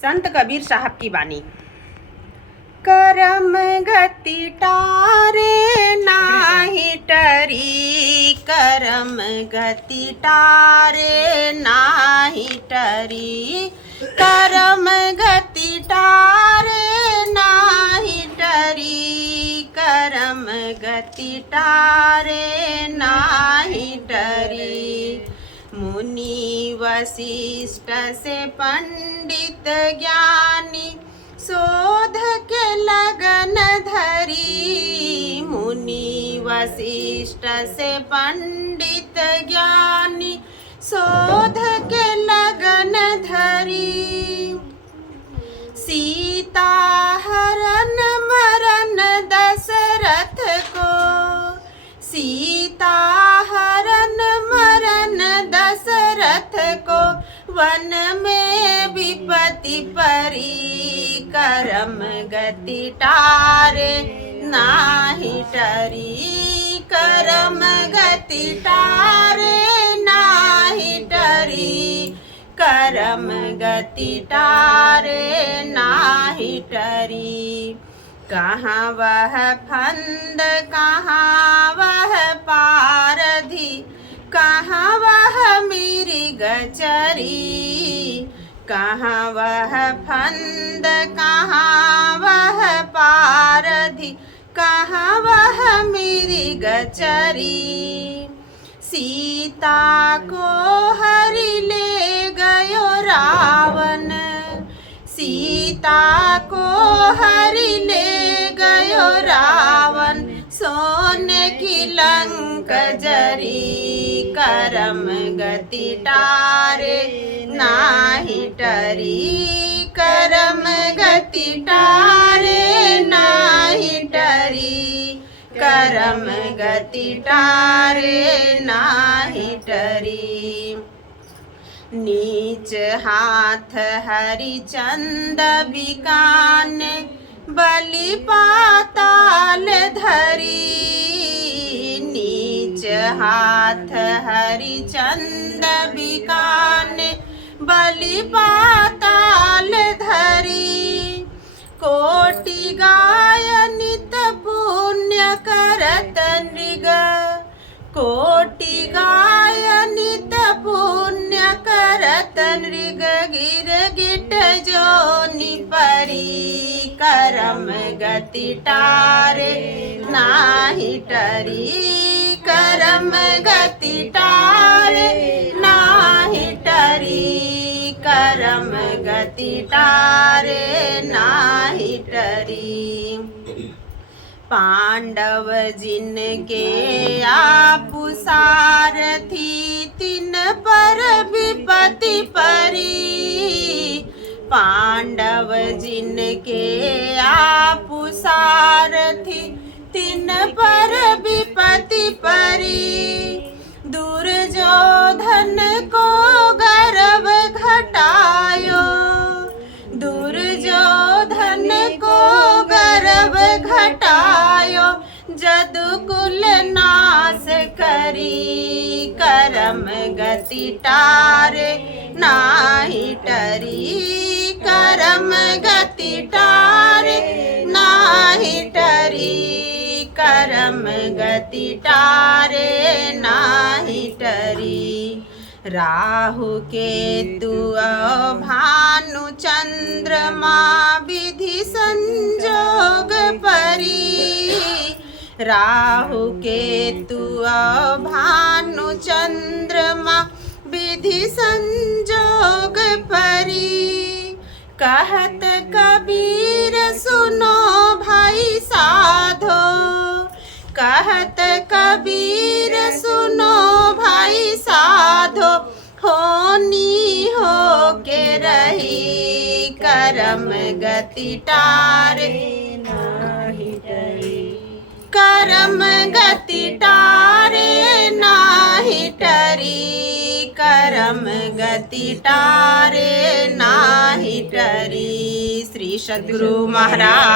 संत कबीर साहब की वाणी। करम गति टारे नाही टरी, करम गति टारे नाही टरी, करम गति टारे नाही टरी, करम गति टारे नाही टरी। मुनि वशिष्ठ से पंडित ज्ञानी शोध के लगन धरी, मुनि वशिष्ठ से पंडित ज्ञानी शोध के लगन धरी। सीता हरण मरण दशरथ को, सीता हरण मरण दशरथ को, वन में विपत्ति परी, करम गति टारे नाही टरी, करम गति टारे नाही टरी, करम गति टारे नाही टरी। कहाँ वह फंद कहाँ वह पारधी, कहाँ वह मृग चरी, कहाँ वह फंद कहाँ वह पारधी, कहाँ वह मृग चरी। सीता को हरि ले गयो रावण, सीता को हरि ले गयो रावण, सोने की लंक जरी, करम गति टारे नाही टरी, करम गति टारे नाही टरी, करम गति टारे नाही टरी। नीच हाथ हरिचंद बिकाने, बलि पाताल धरी, नीच हाथ हरिचंद बिकाने, बलि पाताल धरी। कोटि गाय नित पुण्य करत नृग, कोटि गाय नित पुण्य करत नृग, गिर गिट जोनि परी, करम गति टारे नाही टरी, करम गति टारे नाही टरी, करम गति टारे नाही टरी। पांडव जिनके आपु सारथी, तिन पर विपत्ति परी, पांडव जिनके आपु सारथी, तिन पर विपत्ति परी। दुर्योधन को गर्व घटायो, दुर्योधन को गर्व घटायो, जदुकुल नाश करी, करम गति टारे नाही टरी, करम गति टारे नाही टरी, करम गति टारे नाही टरी। राहु केतु भानु चंद्रमा, विधि संजोग परी, राहु केतु भानु चंद्रमा, विधि संजोग परी। कहत कबीर सुनो भाई साधो, कहत कबीर सुनो भाई साधो, होनी हो के रही, करम गति टारे नाही टरी, करम गति टारे नाही टरी, करम गति टारे नाही टरी। श्री सद्गुरु महाराज।